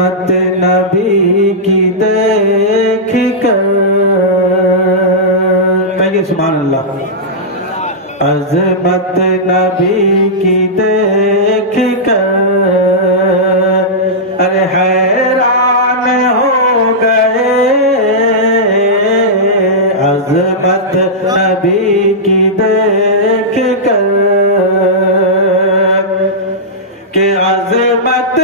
نبی کی دیکھ کر کہیے سبحان اللہ. عظمت نبی کی دیکھ کر ارے حیران ہو گئے. عظمت نبی کی دیکھ کر کہ عظمت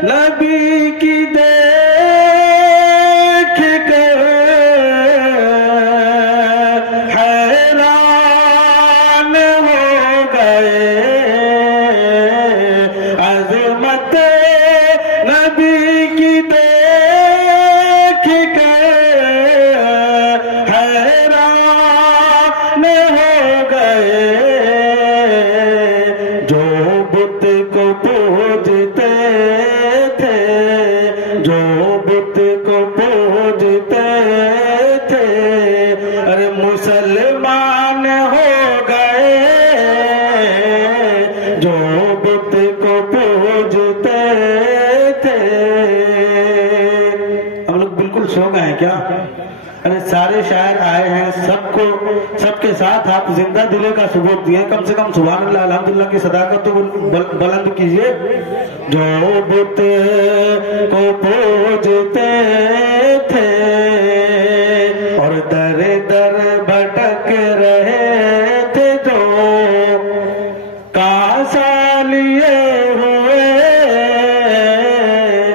نبی کی دیکھ کر حیران ہو گئے. عظمت نبی کی دیکھ کر حیران ہو گئے. جو بت کو پوجتے جو بت کو پوجتے تھے ارے مسلمان ہو گئے. جو بت کو پوجتے تھے. ہم لوگ بالکل سو گئے ہیں کیا؟ ارے سارے شاعر آئے ہیں, سب کے ساتھ آپ زندہ دلے کا ثبوت دیے. کم سے کم سبحان اللہ الحمدللہ کی صداقت تو بلند کیجئے. جو بت کو پوجتے تھے اور در در بھٹک رہے تھے, جو کاسا لیے ہوئے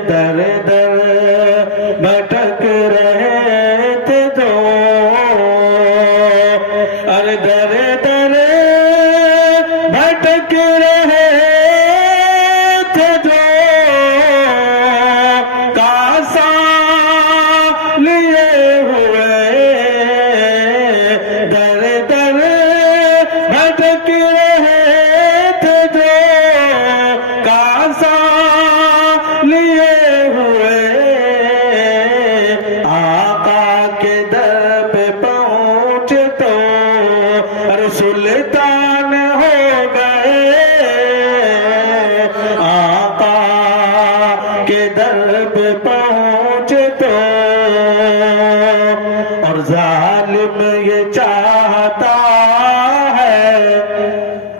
در در بھٹک رہے تھے, جو ارے در در بھٹک رہے تھے, جو کاسا لیے ہوئے در در بھٹک رہے تھے, جو کاسا لیے ہوئے. آقا کے در پہ پہنچ تو ارے سلطان ہو گئے. آقا کے در پہ پہنچ تو اور ظالم یہ چاہتا ہے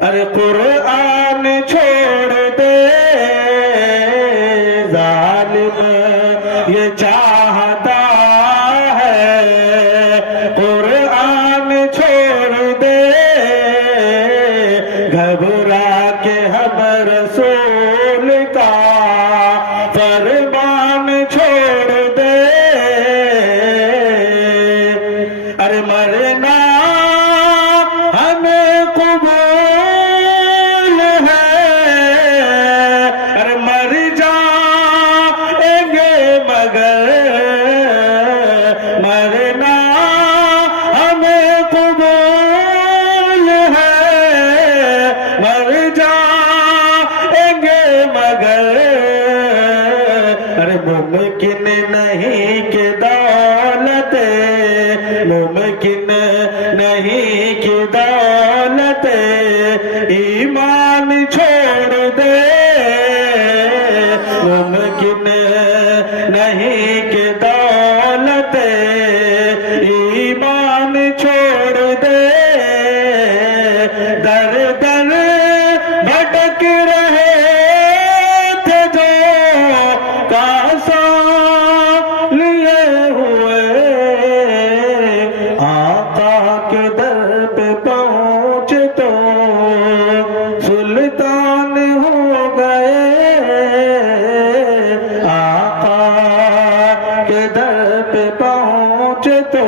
ارے قرآن چھوڑ دے. ظالم یہ چاہتا ہے قرآن چھوڑ دے. گھبرا کے ہم رسول کا فرمان چھوڑ دے. ارے مرنا ہمیں قبول ہے, ارے مر جائیں گے مگر مرنا ہمیں قبول ہے. مر جائیں گے مگر ارے ممکن نہیں کہ دولت ممکن نہیں کہ دولت ایمان چھوڑ دے. ممکن نہیں کہ دولت ایمان چھوڑ دے. در در بھٹک رہے تھے, جو کاسا لیے ہوئے. آقا کے در پہ پہنچ تو سلطان ہو گئے. آقا کے در پہ پہنچ تو